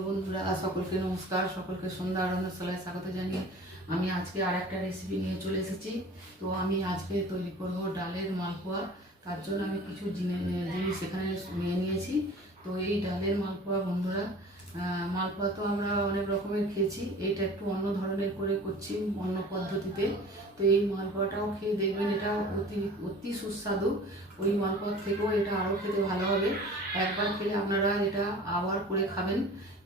Hello বন্ধুরা, সকলকে নমস্কার। সকলকে সন্ধ্যা আনন্দশালায় স্বাগত জানিয়ে আমি আজকে আর একটা রেসিপি নিয়ে চলে এসেছি। তো আমি আজকে তৈরি করব ডালের মালপোয়া। তার জন্য আমি কিছু জিনিস এখানে নিয়ে নিয়েছি। তো এই ডালের মালপোয়া বন্ধুরা, মালপোয়া তো আমরা অনেক রকমের খেয়েছি, এইটা একটু অন্য ধরনের করে করছি, অন্য পদ্ধতিতে। তো এই মালপোয়াটাও খেয়ে দেখবেন, এটা অতি সুস্বাদু। ওই মালপোয়ার থেকেও এটা আরও খেতে ভালো হবে। একবার খেলে আপনারা এটা আবার করে খাবেন।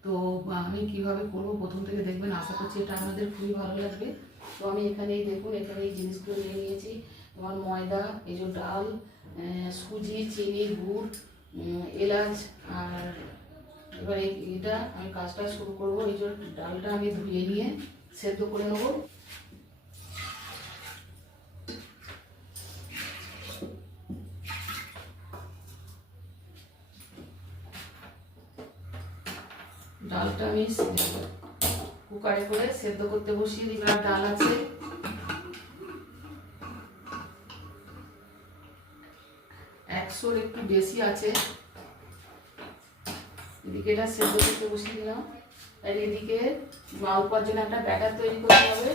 তো আমি কিভাবে করব প্রথম থেকে দেখবেন, আশা করছি এটা আমাদের খুবই ভালো লাগবে। তো আমি এখানেই দেখুন, এখানে এই জিনিসগুলো নিয়ে নিয়েছি। তোমার ময়দা, এই যে ডাল, সুজি, চিনি, গুড়, এলাচ। আর এবার এটা আমি কাজটা শুরু করব। এই যে ডালটা আমি ধুয়ে নিয়ে সেদ্ধ করে নেবো। ডালটা আমি কুকারে করে সেদ্ধ করতে বসিয়ে দিই। ডাল আছে 100-র একটু বেশি আছে। এদিকে এটা সেদ্ধ করতে বসিয়ে দিলাম। আর এদিকে মালপোয়ার জন্য একটা ব্যাটার তৈরি করতে হবে।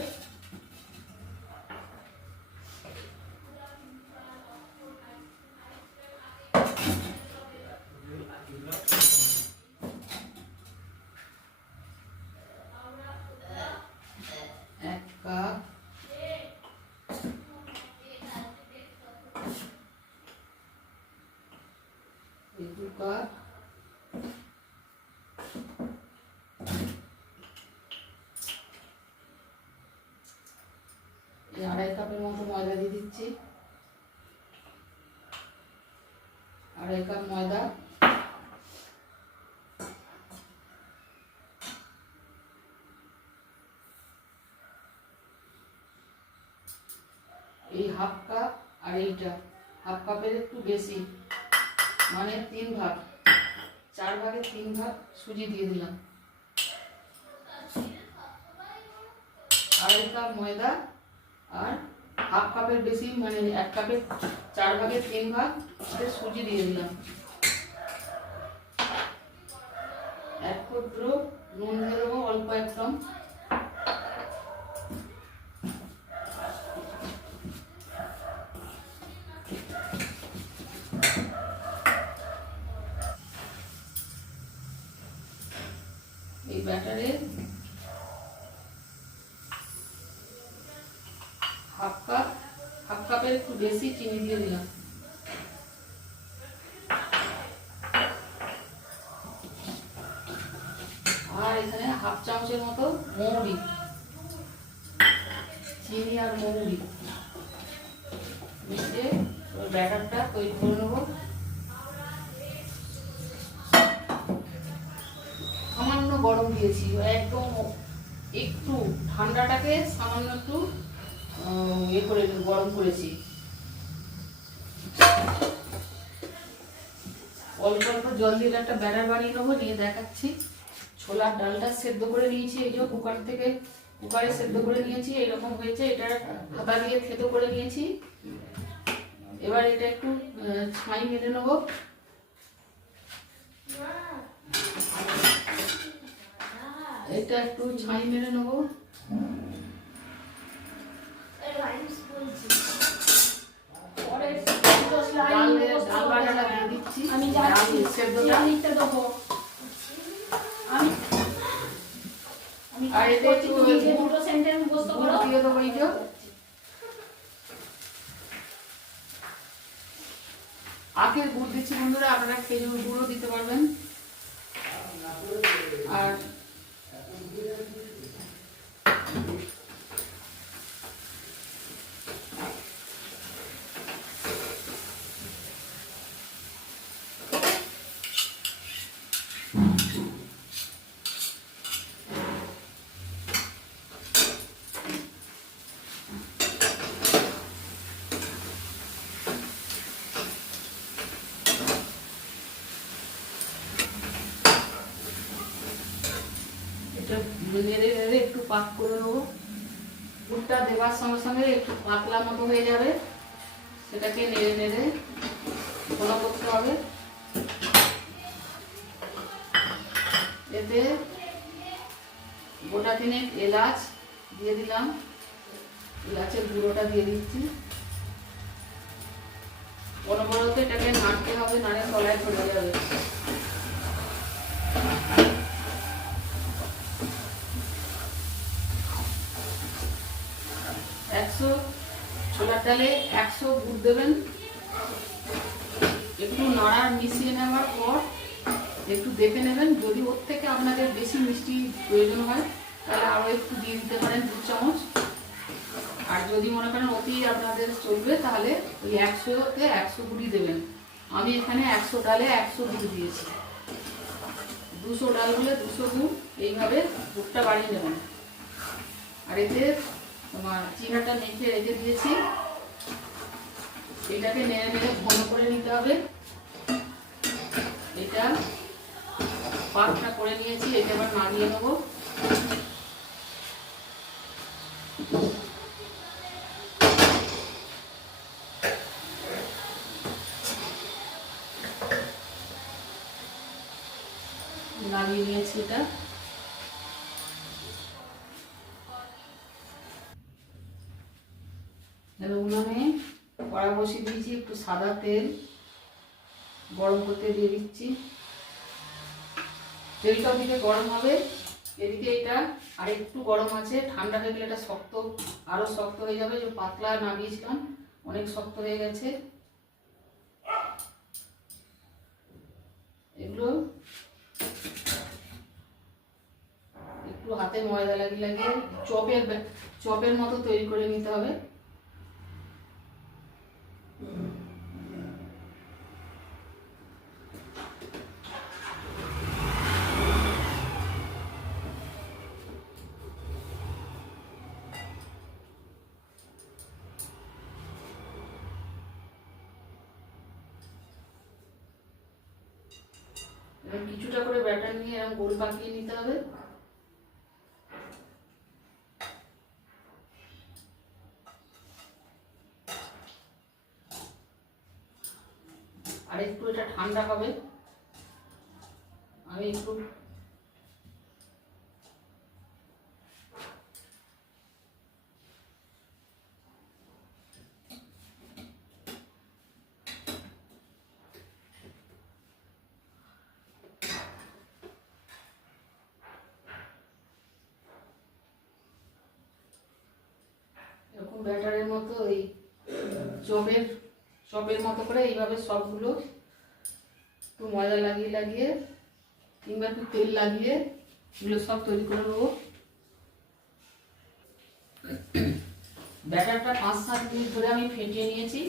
আড়াই কাপের মতো ময়দা দিয়ে দিচ্ছি। আড়াই কাপ ময়দা। এই হাফ কাপ আর এইটা হাফ কাপের একটু বেশি, মানে 3 ভাগ, 4 ভাগে 3 ভাগ সুজি দিয়ে দিলাম। আড়াই কাপ ময়দা আর হাফ কাপের বেশি, মানে 1 কাপের 4 ভাগে 3 ভাগ সুজি দিয়ে দিলাম। এক ক্ষুদ্র নুন দিয়ে দেবো, অল্প একদম। এই ব্যাটারে হাফ কাপের একটু বেশি চিনি দিয়ে দিলাম। আর এখানে হাফ চামচের মতো মৌরি, চিনি আর মৌরি মিশিয়ে ব্যাটারটা তৈরি করে নেব। সামান্য গরম দিয়েছি, একদম একটু ঠান্ডাটাকে সামান্য একটু করে গরম করেছি। অল্প অল্প জল দিয়ে একটা ব্যাটার বানিয়ে নেবো, নিয়ে দেখাচ্ছি। ছোলার ডালটা সেদ্ধ করে নিয়েছি, এই যে কুকারে সেদ্ধ করে নিয়েছি, এইরকম হয়েছে। এটা হাতা দিয়ে থেতো করে নিয়েছি। এবার এটা একটু ছাই মেরে নেবো। এটা একটু ছাই মেরে নেবো। আখের গুড় দিচ্ছি বন্ধুরা, আপনারা খেজুর গুঁড়ো দিতে পারবেন। আর নেড়ে নেড়ে একটু পাক করে নেবো। গুড়টা দেওয়ার সঙ্গে সঙ্গে একটু পাতলা মতো হয়ে যাবে, সেটাকে নেড়ে নেড়ে ঘন করতে হবে। এতে গোটা 3 এলাচ দিয়ে দিলাম, এলাচের গুঁড়োটা দিয়ে দিচ্ছি। অনবরত এটাকে নাড়তে হবে, নাড়ে তলায় পড়ে যাবে। ছোলার ডালে 100 গুড় দেবেন। একটু নাড়া মিশিয়ে নেওয়ার পর একটু দেখে নেবেন, যদি ওর থেকে আপনাদের বেশি মিষ্টি প্রয়োজন হয় তাহলে আরও একটু দিয়ে দিতে পারেন 2 চামচ। আর যদি মনে করেন অতি আপনাদের চলবে তাহলে ওই 100-তে 100 গুড়ি দেবেন। আমি এখানে 100 ডালে 100 গুড় দিয়েছি। 200 ডাল হলে 200 গুড়, এইভাবে গুড়টা বাড়িয়ে নেবেন। আর এতে তোমার চিড়াটা মেখে রেখে দিয়েছি, এটাকে নেড়ে নেড়ে ঘন করে নিতে হবে। এটা পাকটা করে নিয়েছি, এটা এবার নামিয়ে নেবো। নামিয়ে নিয়েছি এটা। উনানে কড়া বসিয়ে দিয়েছি, একটু সাদা তেল গরম করতে দিয়ে দিচ্ছি। তেলটা ওদিকে গরম হবে, এদিকে এটা আর একটু গরম আছে। ঠান্ডা হয়ে গেলে এটা শক্ত, আরো শক্ত হয়ে যাবে। যে পাতলা নামিয়েছিলাম অনেক শক্ত হয়ে গেছে। এগুলো একটু হাতে ময়দা লাগিয়ে চপের মতো তৈরি করে নিতে হবে। এরকম কিছুটা করে ব্যাটার নিয়ে এরকম গোল পাকিয়ে নিতে হবে। আর একটু এটা ঠান্ডা হবে, আমি একটু এরকম ব্যাটারের মতো এই চপের মতো করে এইভাবে সবগুলো একটু ময়দা লাগিয়ে লাগিয়ে কিংবা একটু তেল লাগিয়ে এগুলো সব তৈরি করে নেবো। ব্যাটারটা 5-7 মিনিট ধরে আমি ফেটিয়ে নিয়েছি।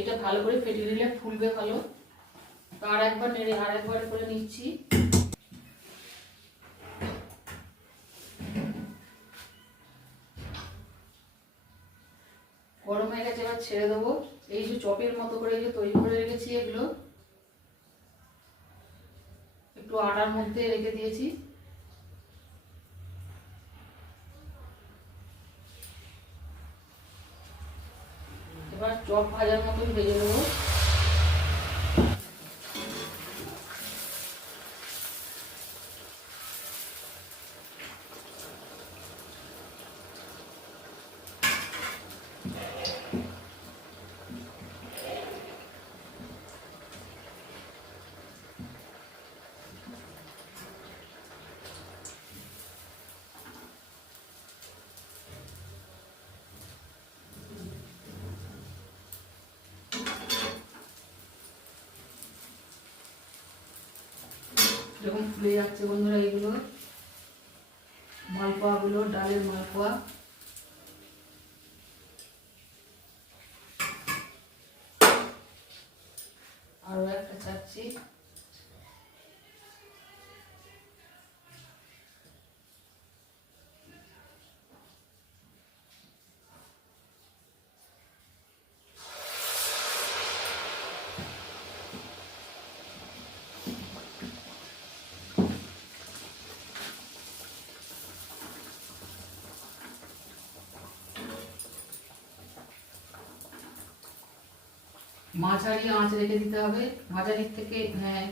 এটা ভালো করে ফেটিয়ে নিলে ফুলবে ভালো। তো আর একবার নেড়ে আর একবার করে নিচ্ছি। গরম হয়ে গেছে, এবার ছেড়ে দেবো। এই যে চপের মতো করে এই যে তৈরি করে রেখেছি, এগুলো একটু আটার মধ্যে রেখে দিয়েছি। এবার চপ ভাজার মতন ভেজে নেবো। যখন ফুলে যাচ্ছে বন্ধুরা, এগুলো মালপোয়াগুলো, ডালের মালপোয়া। আরো একটা চাচ্ছি। মাঝারি আঁচ রেখে দিতে হবে, মাঝারির থেকে হ্যাঁ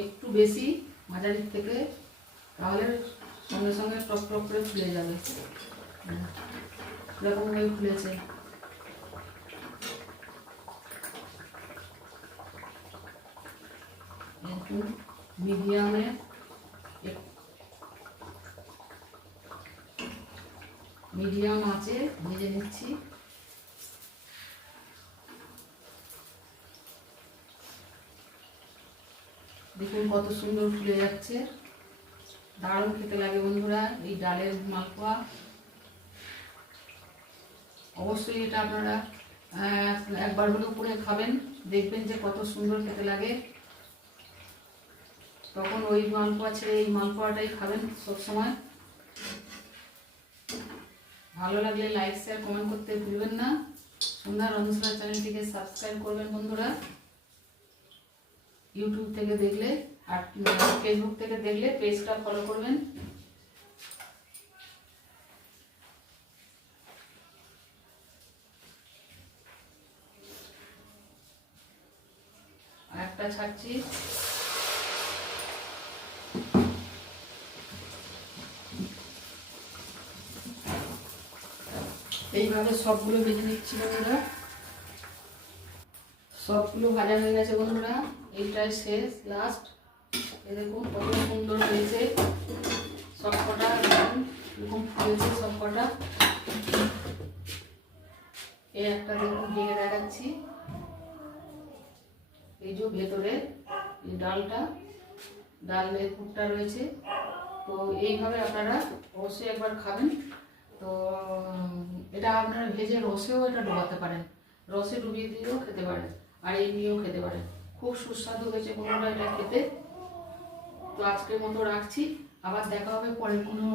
একটু বেশি, মাঝারির থেকে তাহলে সঙ্গে সঙ্গে টক টক করে ফুলে যাবে। এরকমভাবে ফুলেছে। একটু মিডিয়াম আঁচে ভেজে নিচ্ছি। দেখুন কত সুন্দর ফুলে যাচ্ছে, দারুণ খেতে লাগে বন্ধুরা এই ডালের মালপোয়া। অবশ্যই এটা আপনারা একবার হলেও করে খাবেন, দেখবেন যে কত সুন্দর খেতে লাগে। তখন ওই মালপোয়া ছেড়ে এই মালপোয়াটাই খাবেন সবসময়। ভালো লাগলে লাইক শেয়ার কমেন্ট করতে ভুলবেন না। সন্ধ্যা রন্ধনশালা চ্যানেলটিকে সাবস্ক্রাইব করবেন বন্ধুরা। ইউটিউব থেকে দেখলে আর ফেসবুক থেকে দেখলে পেজটা ফলো করবেন। আর একটা ছাড়ছি। এইভাবে সবগুলো ভেজে নিচ্ছি বন্ধুরা। সবগুলো ভাজা হয়ে গেছে বন্ধুরা, এইটাই শেষ লাস্ট। এই দেখুন কত সুন্দর হয়েছে সবকটা, এরকম ফুলেছে সবকটা। এই একটা দেখুন ভেঙে দেখাচ্ছি, এই যে ভেতরে এই ডালের পুরটা রয়েছে। তো এইভাবে আপনারা অবশ্যই একবার খাবেন। তো এটা আপনারা ভেজে রসেও এটা ডোবাতে পারেন, রসে ডুবিয়ে দিয়েও খেতে পারেন, আর এমনিও খেতে পারেন। খুব সুস্বাদু হয়েছে বন্ধুরা এটা খেতে। তো আজকের মতো রাখছি, আবার দেখা হবে পরের কোনো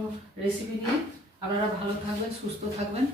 রেসিপি নিয়ে। আপনারা ভালো থাকবেন, সুস্থ থাকবেন।